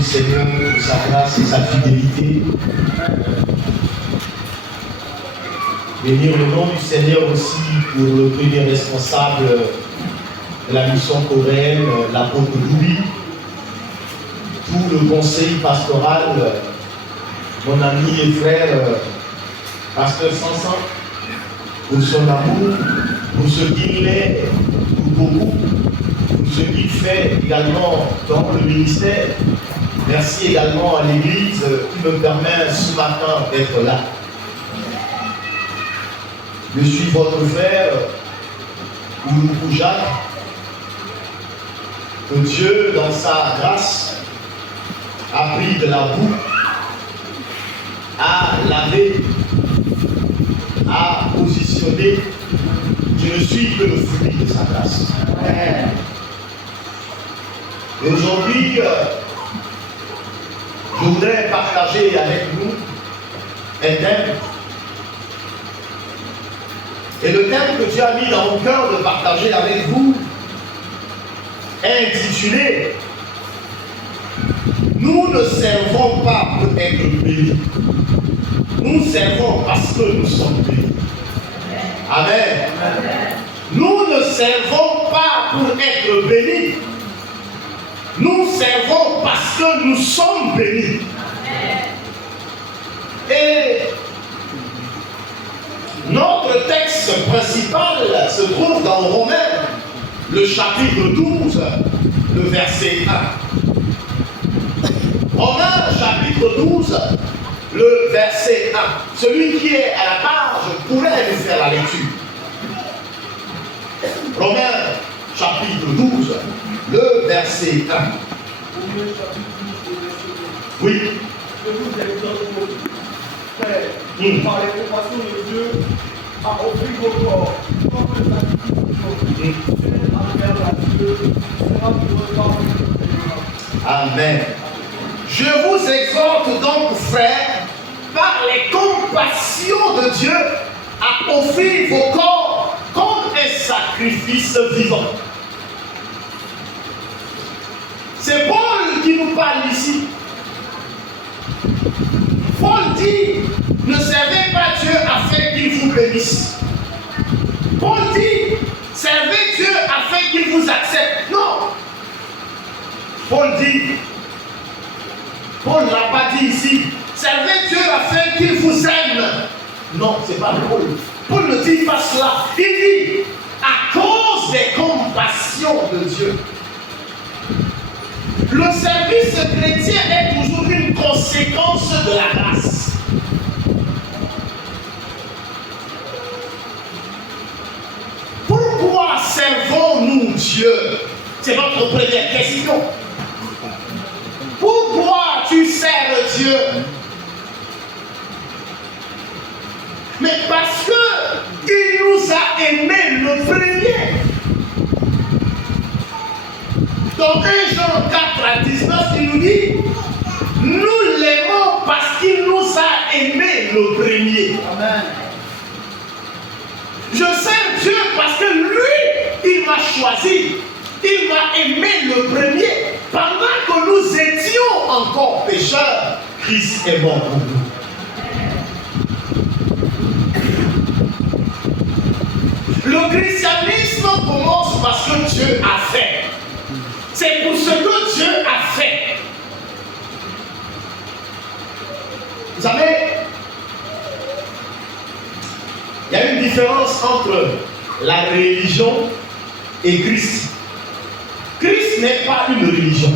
du Seigneur pour sa grâce et sa fidélité. Bénir le nom du Seigneur aussi pour le premier responsable de la mission coréenne, l'apôtre Louis, tout le conseil pastoral, mon ami et frère, pasteur Sansan, pour son amour, pour ce qu'il est, pour beaucoup, pour ce qu'il fait également dans le ministère. Merci également à l'Église qui me permet ce matin d'être là. Je suis votre frère, Ouloukou Jacques, que Dieu, dans sa grâce, a pris de la boue, a lavé, a positionné. Je ne suis que le fruit de sa grâce. Et aujourd'hui, je voudrais partager avec vous un thème. Et le thème que Dieu a mis dans mon cœur de partager avec vous est intitulé « Nous ne servons pas pour être bénis. Nous servons parce que nous sommes bénis. » Amen. Amen. Nous ne servons pas pour être bénis. Nous servons parce que nous sommes bénis. Amen. Et notre texte principal se trouve dans Romains, le chapitre 12, le verset 1. Romains, chapitre 12, le verset 1. Celui qui est à la page pourrait nous faire la lecture. Romains, chapitre 12, le verset 1. Oui. Je vous exhorte, frères, par les compassions de Dieu, à offrir vos corps comme un sacrifice agréable à Dieu, sera pour votre. Amen. Je vous exhorte donc, frères, par les compassions de Dieu, à offrir vos corps comme un sacrifice vivant. C'est Paul qui nous parle ici. Paul dit, ne servez pas Dieu afin qu'il vous bénisse. Paul dit, servez Dieu afin qu'il vous accepte. Non. Paul dit, Paul ne l'a pas dit ici, servez Dieu afin qu'il vous aime. Non, ce n'est pas Paul. Paul ne dit pas cela. Il dit, à cause des compassions de Dieu. Le service chrétien est toujours une conséquence de la grâce. Pourquoi servons-nous Dieu? C'est notre première question. Pourquoi tu sers Dieu? Mais parce qu'il nous a aimés le premier. Dans 1 Jean 4 à 19, il nous dit, nous l'aimons parce qu'il nous a aimés le premier. Amen. Je sers Dieu parce que lui, il m'a choisi. Il m'a aimé le premier. Pendant que nous étions encore pécheurs, Christ est mort pour nous. Le christianisme commence parce que Dieu a fait. C'est pour ce que Dieu a fait. Vous savez, il y a une différence entre la religion et Christ. Christ n'est pas une religion.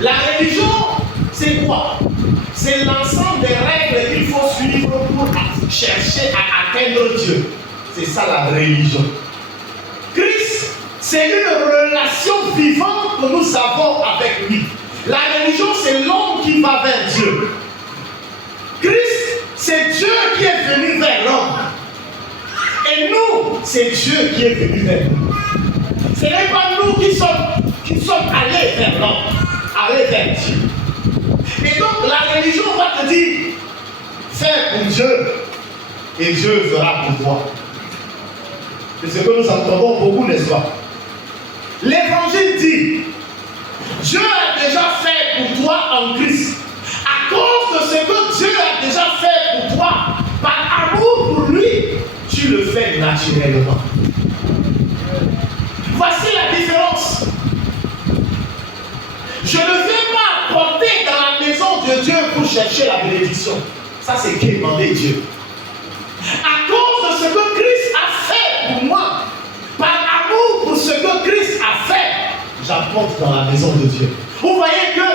La religion, c'est quoi? C'est l'ensemble des règles qu'il faut suivre pour chercher à atteindre Dieu. C'est ça la religion. Christ, c'est une relation vivante que nous avons avec lui. La religion, c'est l'homme qui va vers Dieu. Christ, c'est Dieu qui est venu vers l'homme. Et nous, c'est Dieu qui est venu vers nous. Ce n'est pas nous qui sommes allés vers l'homme, allés vers Dieu. Et donc, la religion va te dire, fais pour Dieu, et Dieu fera pour toi. C'est ce que nous entendons beaucoup, n'est-ce pas? L'évangile dit, Dieu a en Christ, à cause de ce que Dieu a déjà fait pour toi, par amour pour lui, tu le fais naturellement. Voici la différence. Je ne viens pas porter dans la maison de Dieu pour chercher la bénédiction. Ça, c'est demander Dieu. À cause de ce que Christ a fait pour moi, par amour pour ce que Christ a fait, j'apporte dans la maison de Dieu. Vous voyez que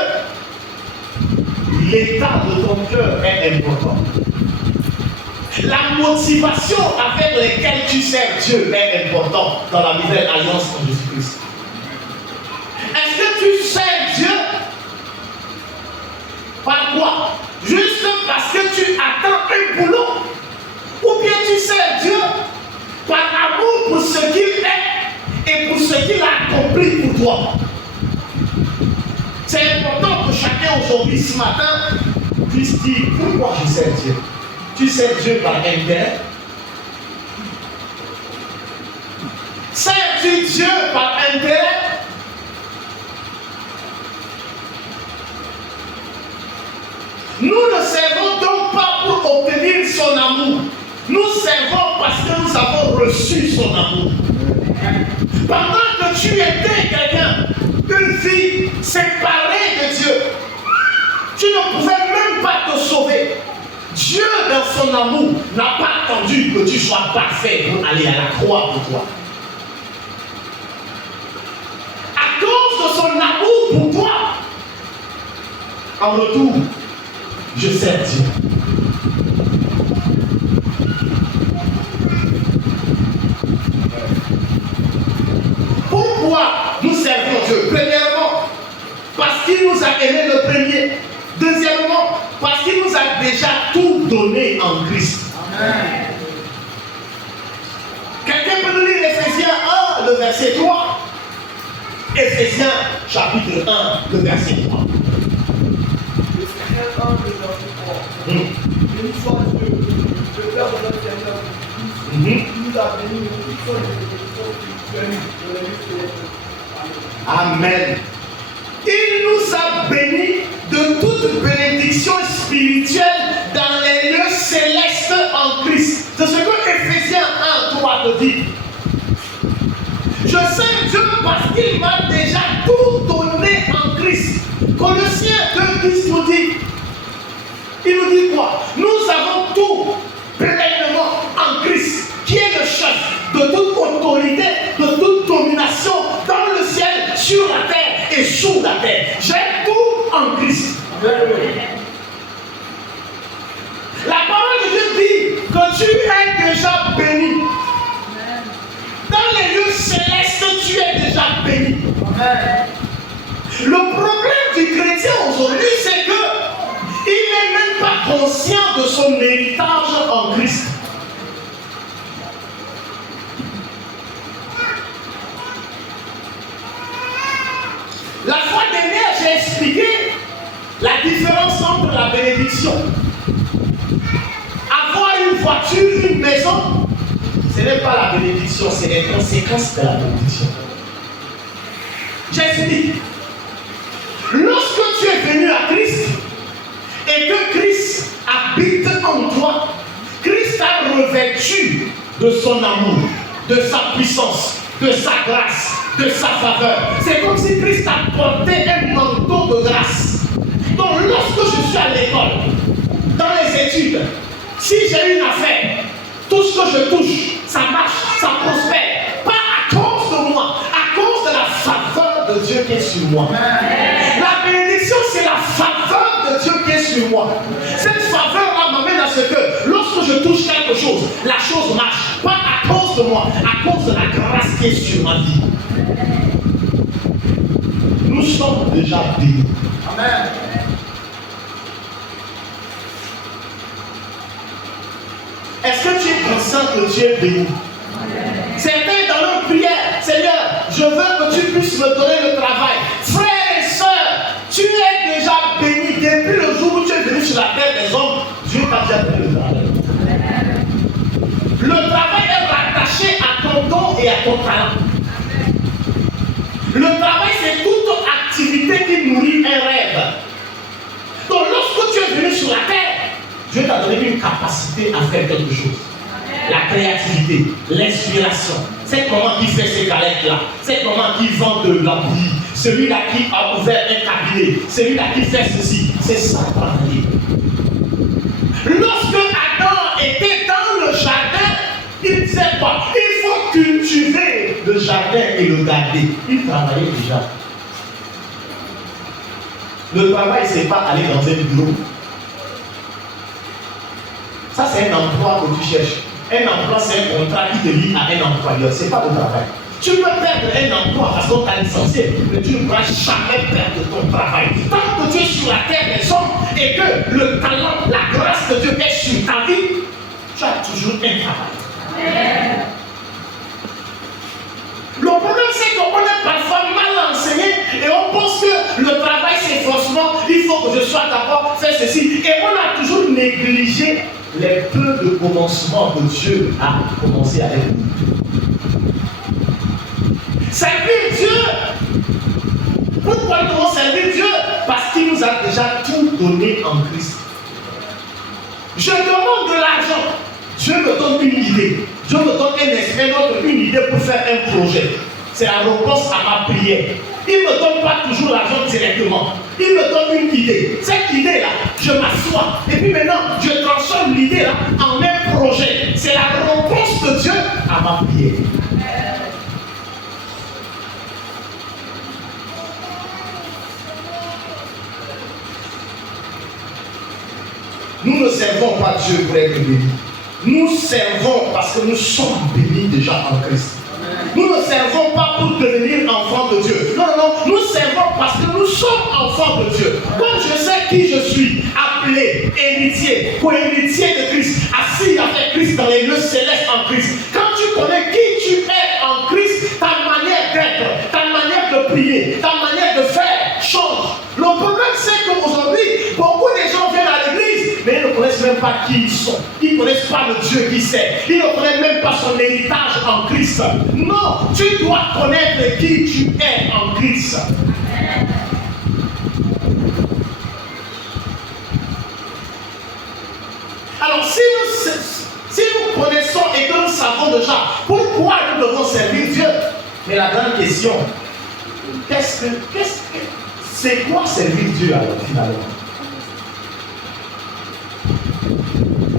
l'état de ton cœur est important. La motivation avec laquelle tu sers Dieu est important dans la nouvelle alliance en Jésus-Christ. Est-ce que tu sers Dieu par quoi? Juste parce que tu attends un boulot? Ou bien tu sers Dieu par amour pour ce qu'il est et pour ce qu'il a accompli pour toi? C'est important que chacun aujourd'hui, ce matin, puisse dire pourquoi je sers Dieu. Tu sers Dieu par intérêt? Sers-tu Dieu par intérêt? Nous ne servons donc pas pour obtenir son amour. Nous servons parce que nous avons reçu son amour. Pendant que tu étais quelqu'un, une vie séparée de Dieu, tu ne pouvais même pas te sauver. Dieu, dans son amour, n'a pas attendu que tu sois parfait pour aller à la croix pour toi. À cause de son amour pour toi, en retour, je sers Dieu. Pourquoi nous servons Dieu? Premièrement, parce qu'il nous a aimé le premier. Deuxièmement, parce qu'il nous a déjà tout donné en Christ. Amen. Quelqu'un peut nous lire Ephésiens 1, le verset 3. Ephésiens chapitre 1, le verset 3. Ephésiens 1, le verset 3. Béni soit Dieu, le Père de notre Seigneur, qui nous a bénis de toutes sortes de bénédictions spirituelles de la vie céleste. Amen. Il nous a bénis de toute bénédiction spirituelle dans les lieux célestes en Christ. C'est ce que Ephésiens 1, 3 te dit. Je sers Dieu parce qu'il m'a déjà tout donné en Christ. Colossiens 2,10 nous dit, il nous dit quoi? Nous avons tout pleinement en Christ, qui est le chef de toute autorité, de toute domination dans le ciel, sur la terre et sous la terre. J'ai tout en Christ. La parole de Dieu dit que tu es déjà béni. Dans les lieux célestes, tu es déjà béni. Le problème du chrétien aujourd'hui, c'est que il n'est même pas conscient de son héritage en Christ. La fois dernière, j'ai expliqué la différence entre la bénédiction. Avoir une voiture, une maison, ce n'est pas la bénédiction, c'est les conséquences de la bénédiction. J'explique. Lorsque tu es venu à Christ et que Christ habite en toi, Christ t'a revêtu de son amour, de sa puissance, de sa grâce, de sa faveur. C'est comme si Christ a porté un manteau de grâce. Donc lorsque je suis à l'école, dans les études, si j'ai une affaire, tout ce que je touche, ça marche, ça prospère. Pas à cause de moi, à cause de la faveur de Dieu qui est sur moi. La bénédiction, c'est la faveur de Dieu qui est sur moi. Cette faveur-là m'amène à ce que lorsque je touche quelque chose, la chose marche. Pas à cause de moi, à cause de la grâce qui est sur ma vie. Nous sommes déjà bénis. Amen. Est-ce que tu es conscient que Dieu est béni? Certains dans leur prière, Seigneur, je veux que tu puisses me donner le travail. Frères et sœurs, tu es déjà béni. Depuis le jour où tu es venu sur la terre des hommes, Dieu t'a déjà donné le travail. Le travail est rattaché à ton don et à ton talent. Le travail, c'est toute activité qui nourrit un rêve. sur la terre, Dieu t'a donné une capacité à faire quelque chose. La créativité, l'inspiration. C'est comment qui fait ces galettes-là. C'est comment qui vend de la bouillie. Celui-là qui a ouvert un cabinet. Celui-là qui fait ceci. C'est ça travailler. Lorsque Adam était dans le jardin, il disait quoi? Il faut cultiver le jardin et le garder. Il travaillait déjà. Le travail, ce n'est pas aller dans un bureau. Ça, c'est un emploi que tu cherches. Un emploi, c'est un contrat qui te lie à un employeur. Ce n'est pas le travail. Tu peux perdre un emploi parce qu'on t'a licencié, mais tu ne pourras jamais perdre ton travail. Tant que tu es sur la terre des hommes et que le talent, la grâce de Dieu est sur ta vie, tu as toujours un travail. Le problème, c'est qu'on est parfois mal enseigné et on pense que le travail, c'est forcément, il faut que je sois d'abord fait ceci. Et on a toujours négligé les peu de commencements que Dieu a commencé avec nous. Servir Dieu. Pourquoi nous devons servir Dieu? Parce qu'il nous a déjà tout donné en Christ. Je demande de l'argent. Dieu me donne une idée. Dieu me donne un esprit, une idée pour faire un projet. C'est la réponse à ma prière. Il ne me donne pas toujours l'argent directement. Il me donne une idée. Cette idée-là, je m'assois. Et puis maintenant, je transforme l'idée-là en un projet. C'est la réponse de Dieu à ma prière. Nous ne servons pas Dieu pour être bénis. Nous servons parce que nous sommes bénis déjà en Christ. Nous ne servons pas pour devenir enfants de Dieu. Non, non, nous servons parce que nous sommes enfants de Dieu. Comme je sais qui je suis, appelé, héritier, co-héritier de Christ, assis avec Christ dans les lieux célestes en Christ. Quand tu connais qui tu es en Christ, ta manière d'être, ta manière de prier, ta manière de faire change. Le problème, c'est qu'aujourd'hui, beaucoup de gens viennent à l'église, mais ils ne connaissent même pas qui ils sont. Ils ne connaissent pas le Dieu qui sait. Ils ne connaissent même pas son héritage en Christ. Non, tu dois connaître qui tu es en Christ. Alors, si nous connaissons et que nous savons déjà pourquoi nous devons servir Dieu, mais la grande question, c'est quoi servir Dieu alors finalement?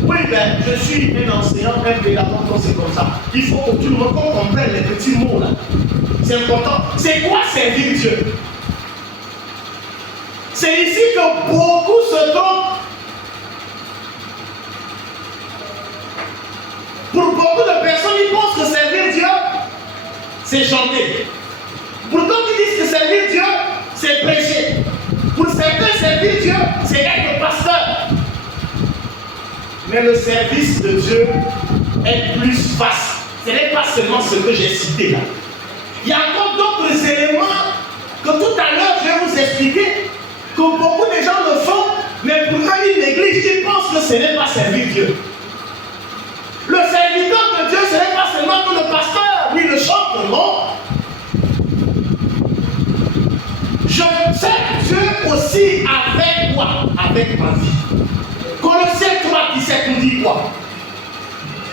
Oui, ben, je suis un enseignant, un pédagogue, c'est comme ça. Il faut que tout le monde comprenne les petits mots là. C'est important. C'est quoi servir Dieu? C'est ici que beaucoup se trompent. Pour beaucoup de personnes, ils pensent que servir Dieu, c'est chanter. Pour d'autres, ils disent que servir Dieu, c'est prêcher. Pour certains, servir Dieu, c'est être pasteur. Mais le service de Dieu est plus vaste. Ce n'est pas seulement ce que j'ai cité là. Il y a encore d'autres éléments que tout à l'heure je vais vous expliquer, que beaucoup de gens le font, mais pour eux ils négligent, ils pensent que ce n'est pas servir Dieu. Le serviteur de Dieu, ce n'est pas seulement que le pasteur, ni le chanteur, non. Je sers Dieu aussi avec quoi? Avec ma vie. Colossiens 3:17 nous dit quoi?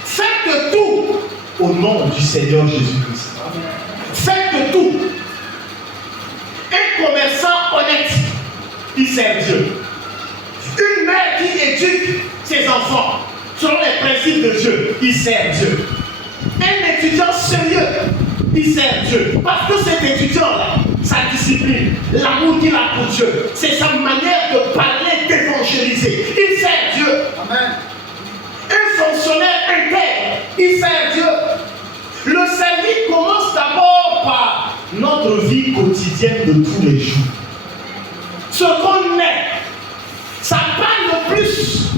Faites tout au nom du Seigneur Jésus-Christ. Faites tout. Un commerçant honnête, il sert Dieu. Une mère qui éduque ses enfants selon les principes de Dieu, il sert Dieu. Un étudiant sérieux, il sert Dieu. Parce que cet étudiant-là, sa discipline, l'amour qu'il a pour Dieu, c'est sa manière de parler, d'évangéliser. Il sert Dieu. Amen. Un fonctionnaire intègre, il sert Dieu. Le service commence d'abord par notre vie quotidienne de tous les jours. Ce qu'on est, ça parle le plus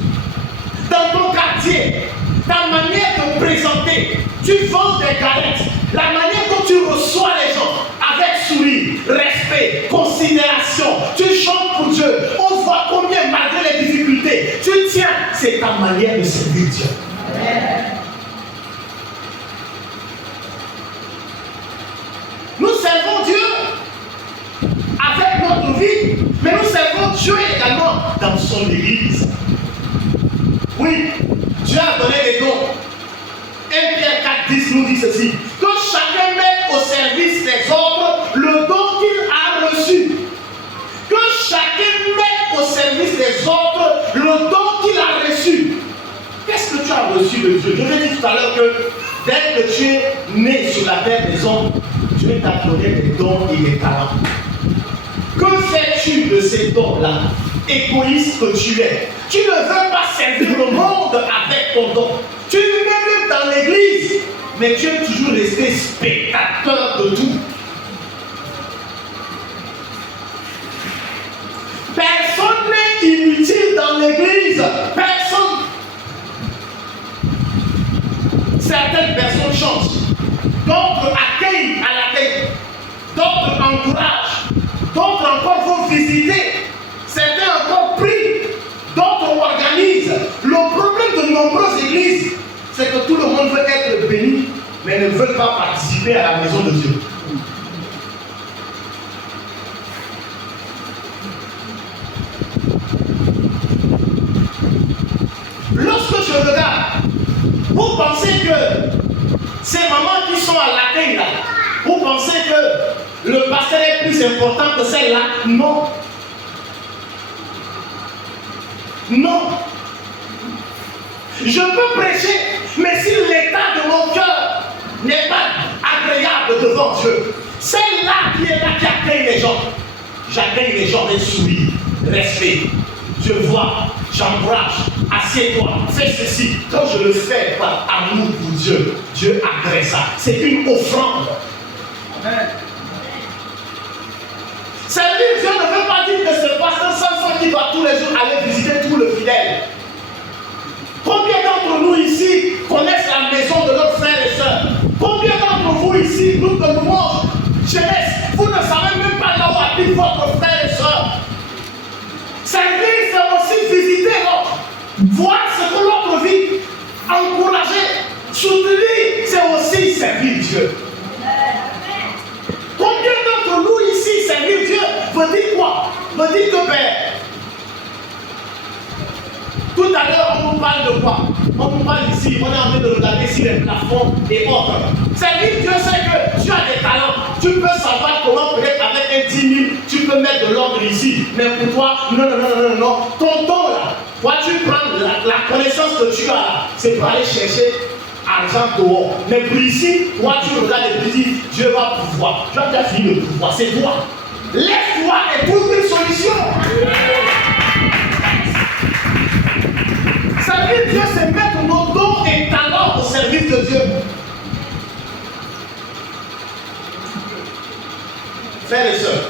dans ton quartier, ta manière de présenter. Tu vends des galettes, la manière dont tu reçois les gens, avec sourire, respect, considération. Tu chantes pour Dieu. On voit combien, malgré les difficultés, tu tiens. C'est ta manière de servir Dieu. Amen. Nous servons Dieu avec notre vie, mais nous servons Dieu également dans son église. Oui, Dieu a donné des dons. 1 Pierre 4:10 nous dit ceci, que chacun mette au service des autres le don qu'il a reçu. Que chacun mette au service des autres le don qu'il a reçu. Qu'est-ce que tu as reçu de Dieu? Je vous ai dit tout à l'heure que dès que tu es né sur la terre des hommes, Dieu t'a donné des dons et des talents. Que fais-tu de ces dons-là? Égoïste que tu es. Tu ne veux pas servir le monde avec ton don. Tu es même dans l'église, mais tu es toujours resté spectateur de tout. Personne n'est inutile dans l'église. Personne. Certaines personnes changent. D'autres accueillent à l'accueil. D'autres encouragent. D'autres encore vont visiter. Certains encore prient. D'autres organisent. Le problème de nombreuses églises, c'est que tout le monde veut être béni, mais ne veut pas participer à la maison de Dieu. Lorsque je regarde, vous pensez que ces mamans qui sont à l'accueil là, vous pensez que le pasteur est plus important que celle-là? Non. Non. Je peux prêcher, mais si l'état de mon cœur n'est pas agréable devant Dieu, celle-là qui est là, qui accueille les gens, j'accueille les gens avec sourire, respect. Je vois, j'embrasse, assieds-toi, fais ceci. Quand je le fais par amour pour Dieu, Dieu agrée ça. C'est une offrande. Amen. Servir Dieu ne veut pas dire que ce pasteur Samson qui va tous les jours aller visiter tout le fidèle. Combien d'entre nous ici connaissent la maison de notre frère et soeur? Combien d'entre vous ici, nous que nous mangeons jeunesse, vous ne savez même pas là où habite votre frère et soeur? Servir, c'est aussi visiter l'autre, voir ce que l'autre vit, encourager, soutenir, c'est aussi servir Dieu. Combien d'entre nous ici, servir Dieu, veut dire quoi? Veut dire que Père. Tout à l'heure, on nous parle de quoi? On nous parle ici, on est en train de regarder ici les plafonds et autres. Servir Dieu, c'est que tu as des talents. Tu peux savoir comment peut-être avec un 10 000, tu peux mettre de l'ordre ici. Mais pour toi, non. Ton don là, toi tu prends la connaissance que tu as là, c'est pour aller chercher argent dehors. Mais pour ici, toi tu regardes et tu dis, Dieu va pouvoir. Tu as déjà fini le pouvoir, c'est toi. Lève-toi et trouve une solution. Servir Dieu, c'est mettre nos dons et talents au service de Dieu. Frères et sœurs,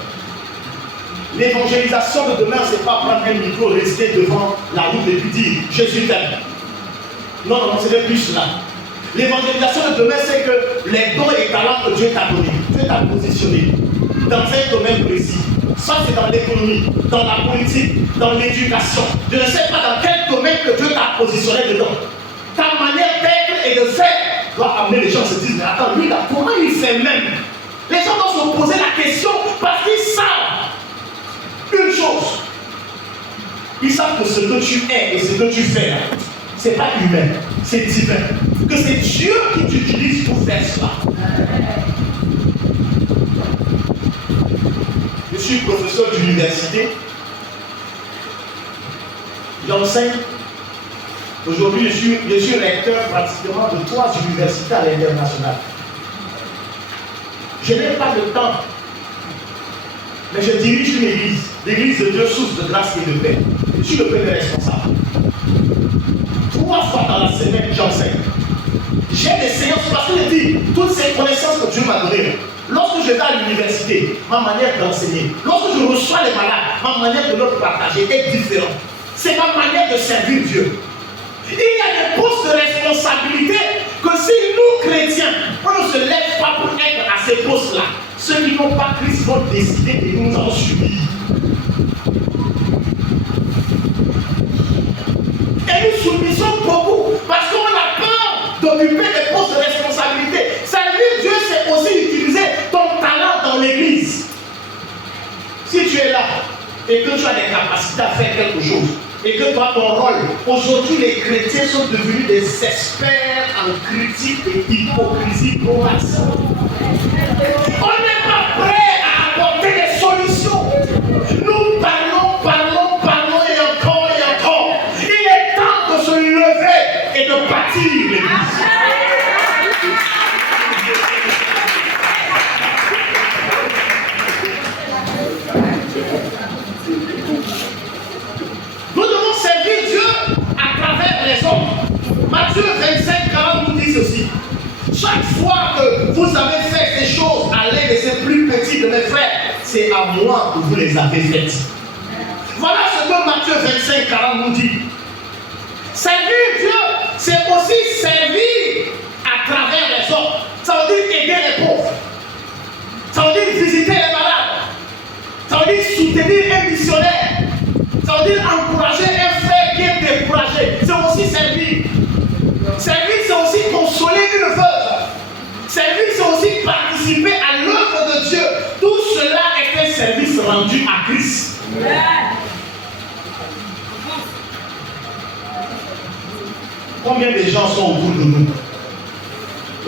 l'évangélisation de demain, c'est pas prendre un micro, rester devant la route et puis dire Jésus t'aime. Non, ce n'est plus cela. L'évangélisation de demain, c'est que les dons et talents que Dieu t'a donnés, Dieu t'a positionné dans un domaine précis. Ça, c'est dans l'économie, dans la politique, dans l'éducation. Je ne sais pas dans quel domaine que Dieu t'a positionné dedans. Ta manière d'être et de faire doit amener les gens à se dire, mais attends, lui là, comment il fait même? Les gens doivent se poser la question parce qu'ils savent une chose. Ils savent que ce que tu es et ce que tu fais, ce n'est pas humain, c'est divin. Que c'est Dieu qui t'utilise pour faire cela. Je suis professeur d'université. J'enseigne. Aujourd'hui, je suis recteur pratiquement de 3 universités à l'international. Je n'ai pas de temps. Mais je dirige une église. L'église de Dieu, source de grâce et de paix. Je suis le premier responsable. 3 fois dans la semaine, j'enseigne. J'ai des séances parce que je dis toutes ces connaissances que Dieu m'a données. Lorsque je vais à l'université, ma manière d'enseigner, lorsque je reçois les malades, ma manière de leur partager est différente. C'est ma manière de servir Dieu. Il y a des postes de responsabilité que si nous, chrétiens, on ne se lève pas pour être à ces postes-là, ceux qui n'ont pas Christ vont décider et nous allons subir. Et nous subissons beaucoup parce qu'on a peur d'occuper des postes de responsabilité. Servir Dieu, c'est aussi utiliser ton talent dans l'église. Si tu es là et que tu as des capacités à faire quelque chose, et que toi, ton rôle, aujourd'hui, les chrétiens sont devenus des experts en critique et hypocrisie pro max. On n'est pas prêt à apporter des solutions. Nous parlons et encore et encore. Il est temps de se lever et de bâtir l'Église. Nous devons servir Dieu à travers les hommes. Matthieu 25:40 nous dit ceci. Chaque fois que vous avez fait ces choses à l'un de ces plus petits de mes frères, c'est à moi que vous les avez faites. Voilà ce que Matthieu 25:40 nous dit. Servir Dieu, c'est aussi servir à travers les hommes. Ça veut dire aider les pauvres. Ça veut dire visiter les malades. Ça veut dire soutenir un missionnaire. Ça veut dire encourager un frère qui est découragé. C'est aussi servir. Servir, c'est aussi consoler une veuve. Servir, c'est aussi participer à l'œuvre de Dieu. Tout cela est un service rendu à Christ. Combien de gens sont autour de nous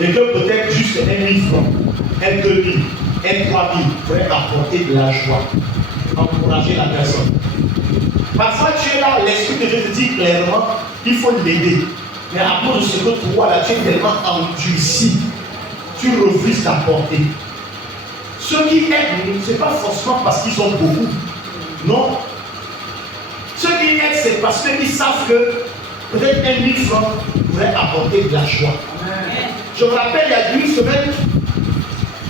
et que peut-être juste 1 000 francs, 1 2 000, 1 3 000 pourraient apporter de la joie, encourager la personne. Parfois tu es là, l'Esprit de Dieu te dit clairement qu'il faut l'aider. Mais à cause de ce que toi là, tu es tellement endurci, tu refuses d'apporter. Ceux qui aident, ce n'est pas forcément parce qu'ils ont beaucoup. Non. Ceux qui aident, c'est parce qu'ils savent que peut-être 1 000 francs pourrait apporter de la joie. Amen. Je me rappelle, il y a une semaine,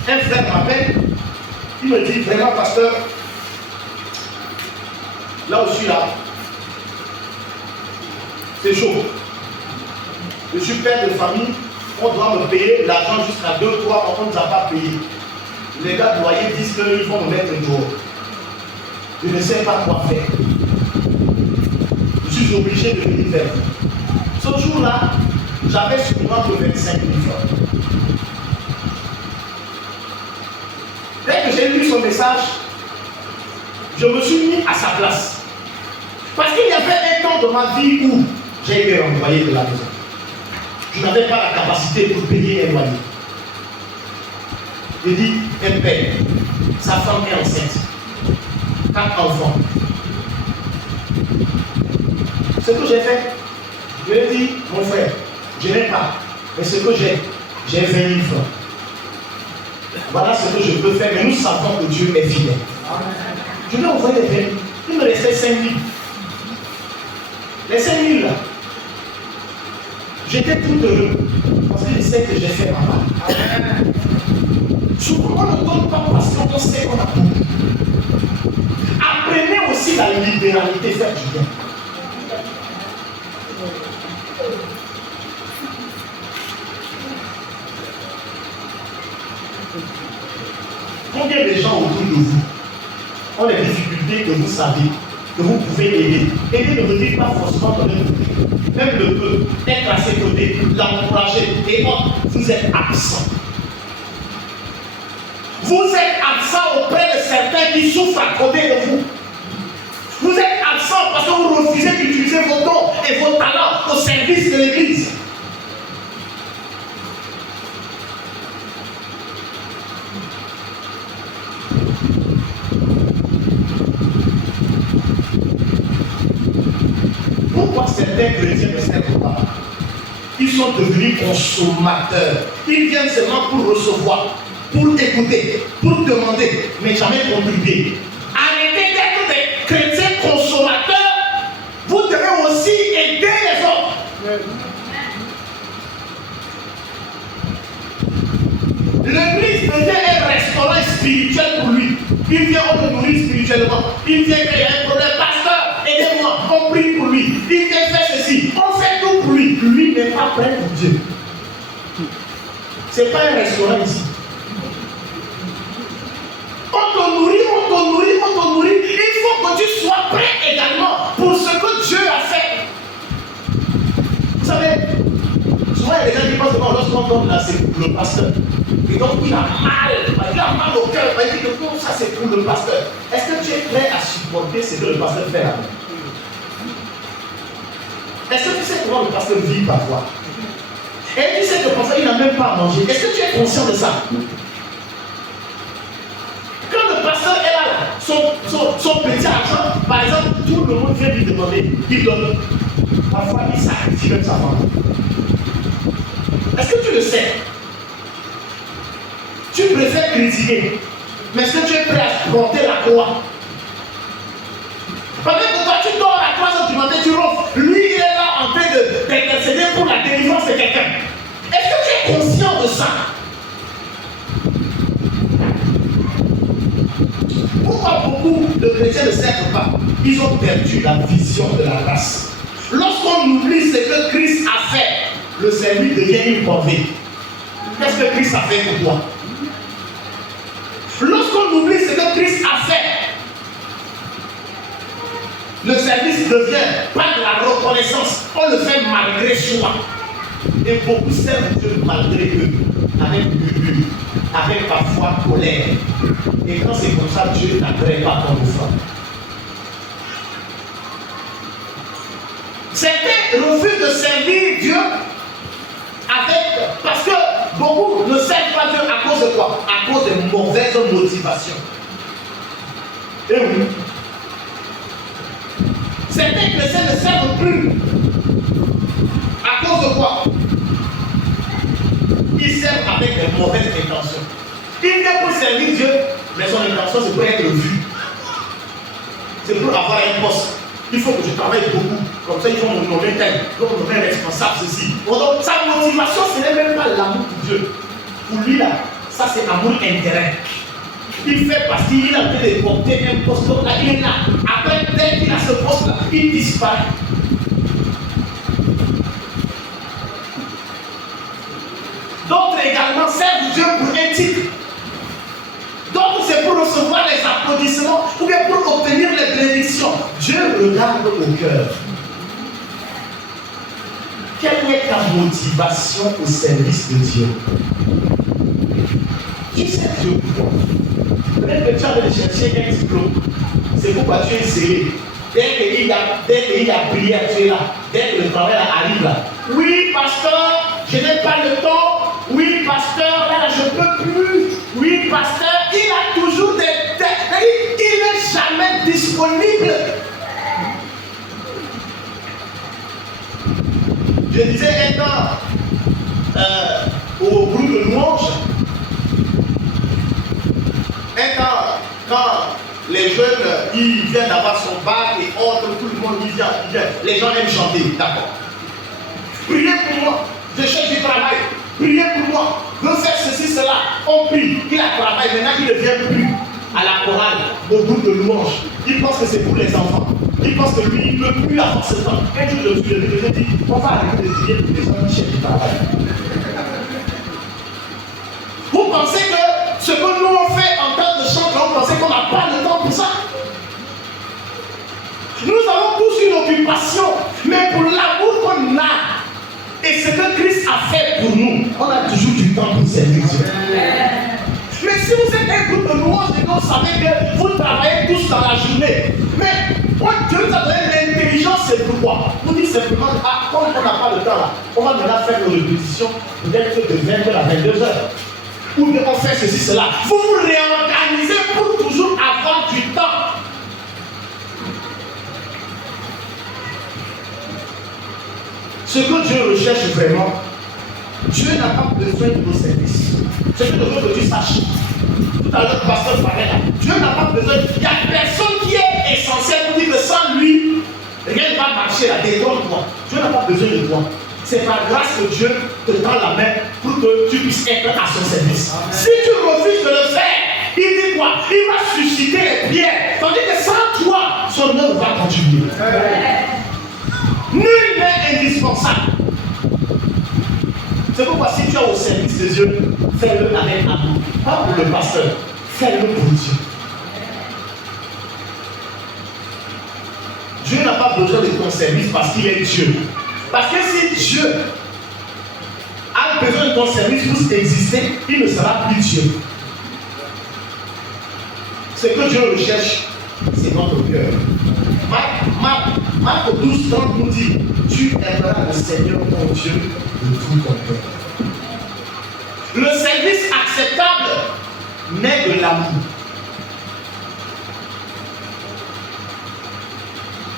un frère m'appelle, il me dit vraiment, pasteur, là où je suis là, c'est chaud. Je suis père de famille, on doit me payer l'argent jusqu'à 2-3 mois, on ne nous a pas payé. Les gars de loyer disent qu'ils vont me mettre un jour. Je ne sais pas quoi faire. Je suis obligé de venir vers vous. Ce jour-là, j'avais sur moi que 25 000 francs. Dès que j'ai lu son message, je me suis mis à sa place. Parce qu'il y avait un temps de ma vie où j'ai été renvoyé de la maison. Je n'avais pas la capacité pour payer un loyer. J'ai dit, un père, sa femme est enceinte, 4 enfants. Ce que j'ai fait, je lui ai dit, mon frère, je n'ai pas, mais ce que j'ai 20 000 francs. Voilà ce que je peux faire, mais nous savons que Dieu est fidèle. Je lui ai envoyé les 20 000, il me restait 5 000. Les 5 000 là, j'étais tout heureux parce que je sais que j'ai fait ma part. Souvent, on ne donne pas parce qu'on sait qu'on a tout. Apprenez aussi la libéralité, faire du bien. Combien de gens autour de vous ont des difficultés que vous savez, que vous pouvez aider? Aider ne veut dire pas forcément donner le côté. Même le peu, être à ses côtés, l'encourager, et vous êtes absent. Vous êtes absent auprès de certains qui souffrent à côté de vous. Vous êtes absent parce que vous refusez d'utiliser vos dons et vos talents au service de l'Église. Pourquoi certains chrétiens ne servent pas? Ils sont devenus consommateurs. Ils viennent seulement pour recevoir, pour écouter, pour demander, mais jamais contribuer. Arrêtez d'être des chrétiens consommateurs. Vous devez aussi aider les autres. L'église devient un restaurant spirituel pour lui. Il vient, on le nourrit spirituellement. Il vient qu'il y a un problème. Pasteur, aidez-moi, on prie pour lui. Il vient faire ceci. On fait tout pour lui. Lui n'est pas prêt pour Dieu. Ce n'est pas un restaurant ici. On te nourrit, on te nourrit, on te nourrit. Il faut que tu sois prêt également pour ce que Dieu a fait. Vous savez, souvent il y a des gens qui pensent que lorsqu'on donne là, c'est pour le pasteur. Et donc il a mal au cœur. Il dit que tout ça c'est pour le pasteur. Est-ce que tu es prêt à supporter ce que le pasteur fait là? Est-ce que tu sais comment le pasteur vit parfois? Et tu sais que parfois il n'a même pas à manger. Est-ce que tu es conscient de ça? Quand le pasteur est là, son petit argent, par exemple, tout le monde vient lui demander, il donne. Parfois il sacrifie même sa femme. Est-ce que tu le sais? Tu préfères critiquer, mais est-ce que tu es prêt à porter la croix? Pendant que toi tu dors à 3 heures du matin, tu ronfles. Lui il est là en train d'intercéder pour la délivrance de quelqu'un. Est-ce que tu es conscient de ça? Pourquoi beaucoup de chrétiens ne servent pas? Ils ont perdu la vision de la grâce. Lorsqu'on oublie ce que Christ a fait, le service devient une corvée. Qu'est-ce que Christ a fait pour toi? Lorsqu'on oublie ce que Christ a fait, le service devient pas de la reconnaissance. On le fait malgré soi. Et beaucoup servent Dieu malgré eux, avec murmure, avec parfois colère. Et quand c'est comme ça, Dieu n'agrée pas ton offrande. Certains refusent de servir Dieu parce que beaucoup ne servent pas Dieu à cause de quoi? À cause de mauvaises motivations. Et oui. Certains chrétiens ne servent plus. À cause de quoi? Ils servent avec de mauvaises intentions. Il vient pour servir Dieu, mais son intention c'est pour être vu. C'est pour avoir un poste. Il faut que je travaille beaucoup. Comme ça, ils vont me nommer tel, ils vont me nommer responsable, ceci. Donc, sa motivation, ce n'est même pas l'amour pour Dieu. Pour lui, là, ça c'est amour intérêt. Il fait parce qu'il a en train de porter un poste. Donc là, il est là. Après, dès qu'il a ce poste-là, il disparaît. D'autres également servent Dieu pour un titre. D'autres c'est pour recevoir les applaudissements ou bien pour obtenir les bénédictions. Dieu regarde au cœur. Quelle est ta motivation au service de Dieu? Qui sert Dieu pour toi? Peut-être que tu as de chercher un diplôme. C'est pourquoi tu es serré. Dès qu'il y a prière, tu es là. Dès que le travail arrive là. Oui, pasteur, je n'ai pas le temps. Oui, pasteur, là, je ne peux plus. Oui, pasteur, il a toujours des têtes. Il n'est jamais disponible. Je disais un temps au groupe de louange, un temps, quand les jeunes, ils viennent d'avoir son bac et autres, tout le monde il vient. Les gens aiment chanter, d'accord. Priez pour moi, je cherche du travail. Priez pour moi, je veux faire ceci, cela. On prie, il a travaillé, maintenant il ne vient plus à la chorale, au groupe de louange. Il pense que c'est pour les enfants. Il pense que lui, il ne peut plus avoir ce temps. Un jour, je suis levé, je dis, on va arrêter de prier pour les gens qui cherchent du travail. Vous pensez que ce que nous on fait en tant que chanteur, vous pensez qu'on n'a pas le temps pour ça? Nous avons tous une occupation, mais pour l'amour qu'on a et ce que Christ a fait pour nous, on a toujours du temps pour servir Dieu. Mais si vous êtes un groupe de louanges et que vous savez que vous travaillez tous dans la journée, mais Dieu nous a donné l'intelligence, c'est pourquoi? Vous dites simplement, ah, comme on n'a pas le temps là, on va maintenant faire nos répétitions, peut-être de 20h à 22h. Ou bien on fait ceci, cela. Vous vous réorganisez pour toujours avoir du temps. Ce que Dieu recherche vraiment, Dieu n'a pas besoin de nos services. Ce que je veux que tu saches. Tout à l'heure, le pasteur parlait là. Dieu n'a pas besoin. Il n'y a personne qui est essentiel pour dire que sans lui, rien ne va marcher là. Détrône-toi. Dieu n'a pas besoin de toi. C'est par grâce que Dieu te tend la main pour que tu puisses être à son service. Si tu refuses de le faire, il dit quoi? Il va susciter les prières. Tandis que sans toi, son œuvre va continuer. Nul n'est indispensable. C'est pourquoi si tu es au service de Dieu, fais-le avec amour. Pas pour le pasteur, fais-le pour Dieu. Dieu n'a pas besoin de ton service parce qu'il est Dieu. Parce que si Dieu a besoin de ton service pour exister, il ne sera plus Dieu. Ce que Dieu recherche, c'est notre cœur. Marc 12:30 nous dit, tu aimeras le Seigneur ton Dieu de tout ton cœur. Le service acceptable naît de l'amour.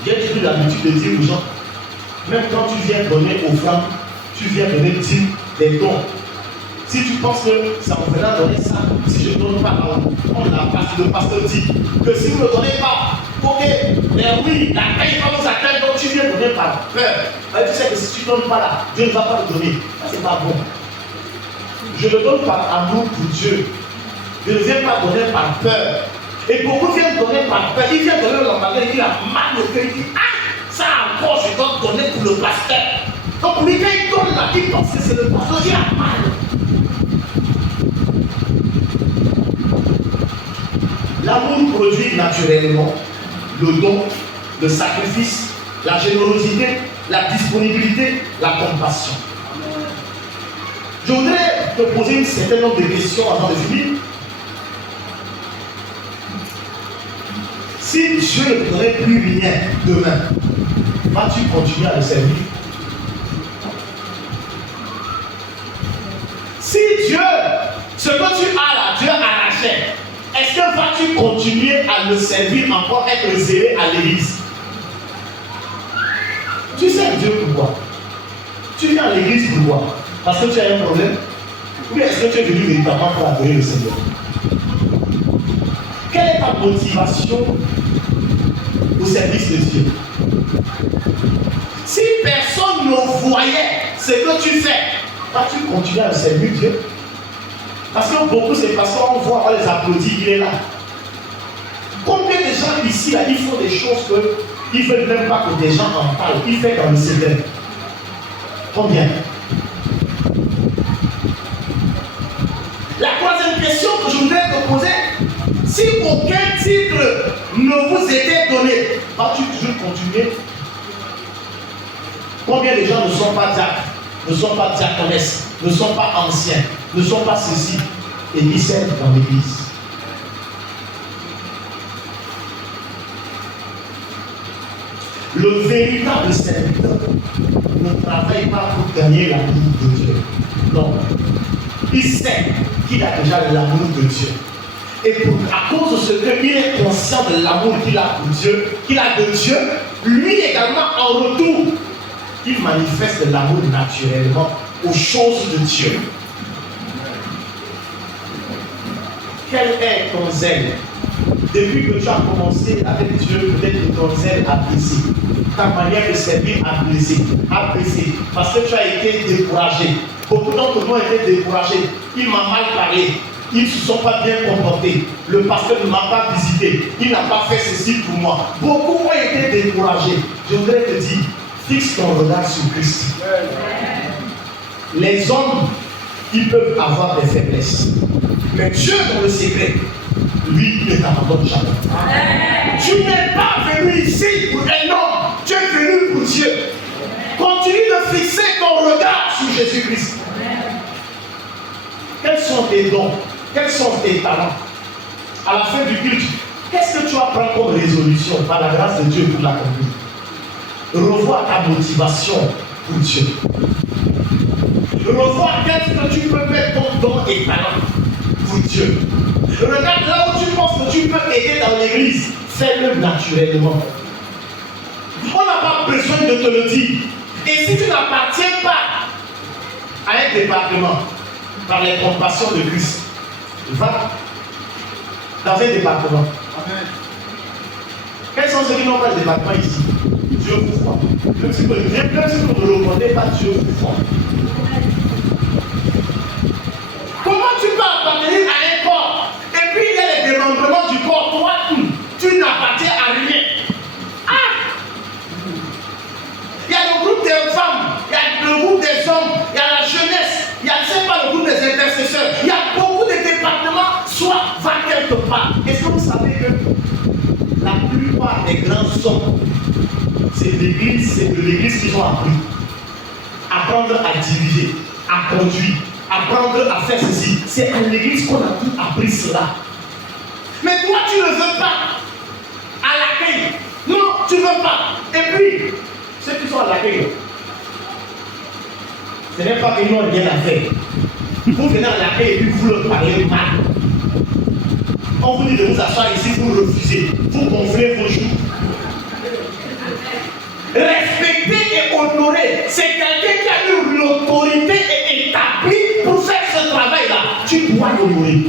J'ai toujours l'habitude de dire aux gens, même quand tu viens donner offrande, tu viens donner des dons. Si tu penses que ça me fera donner ça, si je ne donne pas à le pasteur dit que si vous ne donnez pas, ok, mais oui, la paix va nous atteindre, donc tu viens donner par peur. Mais tu sais que si tu ne donnes pas là, Dieu ne va pas le donner. Ça, c'est pas bon. Je le donne par amour pour Dieu. Je ne viens pas donner par peur. Et beaucoup viennent donner par peur. Ils viennent donner le magasin, il a mal au cœur, il dit, ah, ça encore, je dois donner pour le pasteur. Donc lui, quand il donne là, il pense que c'est le pasteur, il a mal. L'amour produit naturellement le don, le sacrifice, la générosité, la disponibilité, la compassion. Je voudrais te poser un certain nombre de questions avant de finir. Si Dieu ne te donnait plus rien demain, vas-tu continuer à le servir? Si Dieu, ce que tu as là, Dieu arrachait, est-ce que vas-tu continuer à le servir encore, être zélé à l'église? Tu sais Dieu pourquoi? Tu viens à l'église pourquoi? Parce que tu as un problème? Ou est-ce que tu es venu véritablement pour adorer le Seigneur? Quelle est ta motivation au service de Dieu? Si personne ne voyait ce que tu fais, vas-tu continuer à servir Dieu? Parce que beaucoup, c'est parce qu'on voit, on les applaudit, il est là. Combien de gens ici, là, ils font des choses qu'ils ne veulent même pas que des gens en parlent. Ils font dans le secret. Combien? La troisième question que je voudrais te poser, si aucun titre ne vous était donné, vas-tu toujours continuer? Combien de gens ne sont pas diacres, ne sont pas diaconesses, ne sont pas anciens, ne sont pas ceci et qui servent dans l'église? Le véritable serviteur ne travaille pas pour gagner l'amour de Dieu. Non. Il sait qu'il a déjà l'amour de Dieu. Et à cause de ce qu'il est conscient de l'amour qu'il a pour Dieu, qu'il a de Dieu, lui également en retour, il manifeste de l'amour naturellement aux choses de Dieu. Quel est ton zèle? Depuis que tu as commencé avec Dieu, peut-être que ton zèle a baissé. Ta manière de servir a baissé. Parce que tu as été découragé. Beaucoup d'entre nous ont été découragés. Il m'a mal parlé. Ils ne se sont pas bien comportés. Le pasteur ne m'a pas visité. Il n'a pas fait ceci pour moi. Beaucoup ont été découragés. Je voudrais te dire, fixe ton regard sur Christ. Les hommes, ils peuvent avoir des faiblesses. Mais Dieu, dans le secret, lui, il ne t'abandonne jamais. Tu n'es pas venu ici pour un homme. Tu es venu pour Dieu. Continue de fixer ton regard sur Jésus-Christ. Quels sont tes dons? Quels sont tes talents? À la fin du culte, qu'est-ce que tu vas prendre comme résolution par la grâce de Dieu pour l'accomplir? Revois ta motivation pour Dieu. Revois qu'est-ce que tu peux mettre ton don et talent pour Dieu. Regarde là où tu penses que tu peux aider dans l'église. Fais-le naturellement. On n'a pas besoin de te le dire. Et si tu n'appartiens pas à un département par les compassions de Christ, va dans un département. Amen. Quels sont ceux qui n'ont pas de département ici? Dieu vous voit. Même si vous ne le reconnaissez pas, Dieu vous voit. Comment tu peux appartenir à un corps et puis il y a les démembrements du corps? Toi, tu n'appartiens à rien. Ah! Il y a le groupe des femmes, il y a le groupe des hommes, il y a la jeunesse, il y a, je ne sais pas, le groupe des intercesseurs. Il y a beaucoup de départements. Soit va quelque part. Est-ce que vous savez que la plupart des grands hommes, c'est de l'église qu'ils ont appris. Apprendre à diriger, à conduire, apprendre à faire ceci. C'est à l'église qu'on a tout appris cela. Mais toi, tu ne veux pas. À l'accueil. Non, tu ne veux pas. Et puis, Ceux qui sont à l'accueil, ce n'est pas qu'ils n'ont rien à faire. Vous venez à l'accueil et puis vous leur parlez mal. On vous dit de vous asseoir ici, vous refusez. Vous gonflez vos joues. Respecter et honorer, c'est quelqu'un qui a eu l'autorité et établi pour faire ce travail-là. Tu dois l'honorer.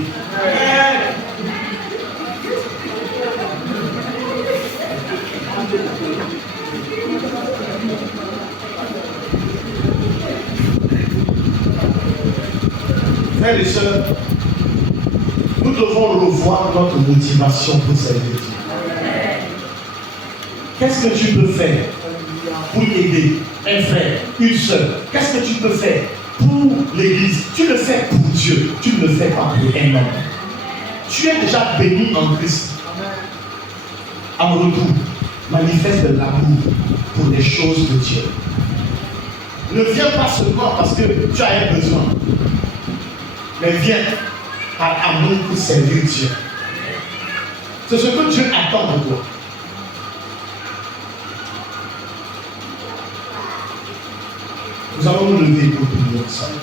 Frères et sœurs, nous devons revoir notre motivation pour servir Dieu. Qu'est-ce que tu peux faire pour aider un frère, une sœur? Qu'est-ce que tu peux faire pour l'église? Tu le fais pour Dieu, tu ne le fais pas pour un homme. Tu es déjà béni en Christ. En retour, manifeste de l'amour pour les choses de Dieu. Ne viens pas seulement parce que tu as un besoin, mais viens par amour pour servir Dieu. C'est ce que Dieu attend de toi. Nous allons nous lever pour prier ensemble.